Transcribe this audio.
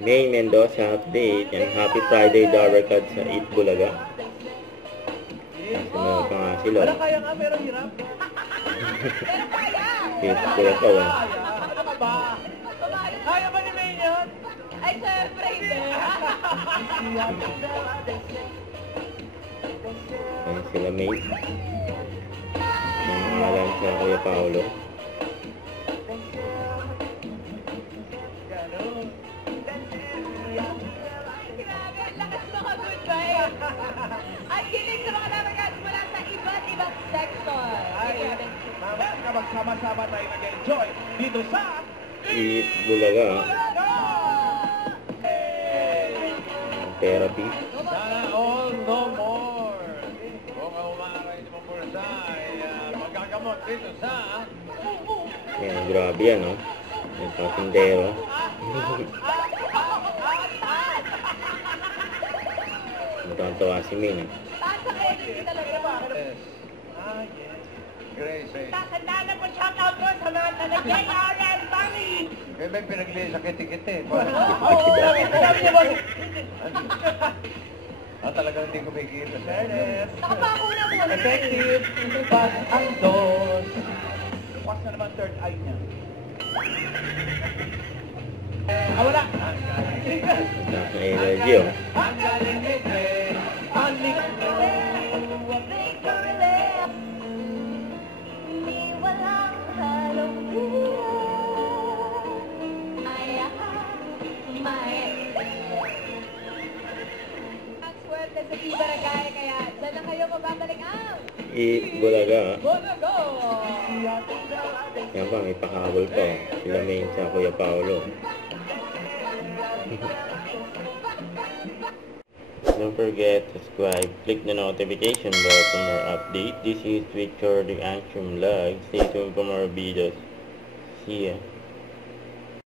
May Mendoza update. Yan, Happy Friday Dabarkad sa Eat Bulaga. Sino pa nga sila? Wala kaya nga, pero hirap. Eat Bulaga pa. Ano ka ba? Kaya ba ni May yun? Ay, syempre hindi. Ayan sila May. Ang alam sa Kuya Paolo. Grabe, ang lakas mga goodbye. Ang giling sa mga namagas mula sa iba't ibang section. Ay, mamaya ka magsama-sama tayo nag-enjoy dito sa Eat Bulaga. Therapy. Sana all no more. Kung umaray sa pambursa ay magagamot dito sa Ayan, grabe yan, no? Yung patindero. Matatawa si Min, eh. Tasa kayo din talaga ba? yes. Yes. Grace ay. Tatandaan po shoutout ko sa mga taga-JRL Family. Kaya may pinagli sa kiti-kiti. Sabi niya ba? Talagang hindi ko makikita sa fairness. Nakapakuna mo. Effective pag ang dos. Bukas na naman third eye niya. Wala. Lakas ng energy, oh. Ang galing ni Grace. Ang swerte sa Tibaragay, kaya dyan na kayo mababalik ang Eat Bulaga. Bulaga! Yan pa, may pakahabol pa, oh. Sila May sa Kuya Paolo. Don't forget to subscribe, click the notification bell for more update. This is Richard the Action Vlog. Stay tuned for more videos. See ya.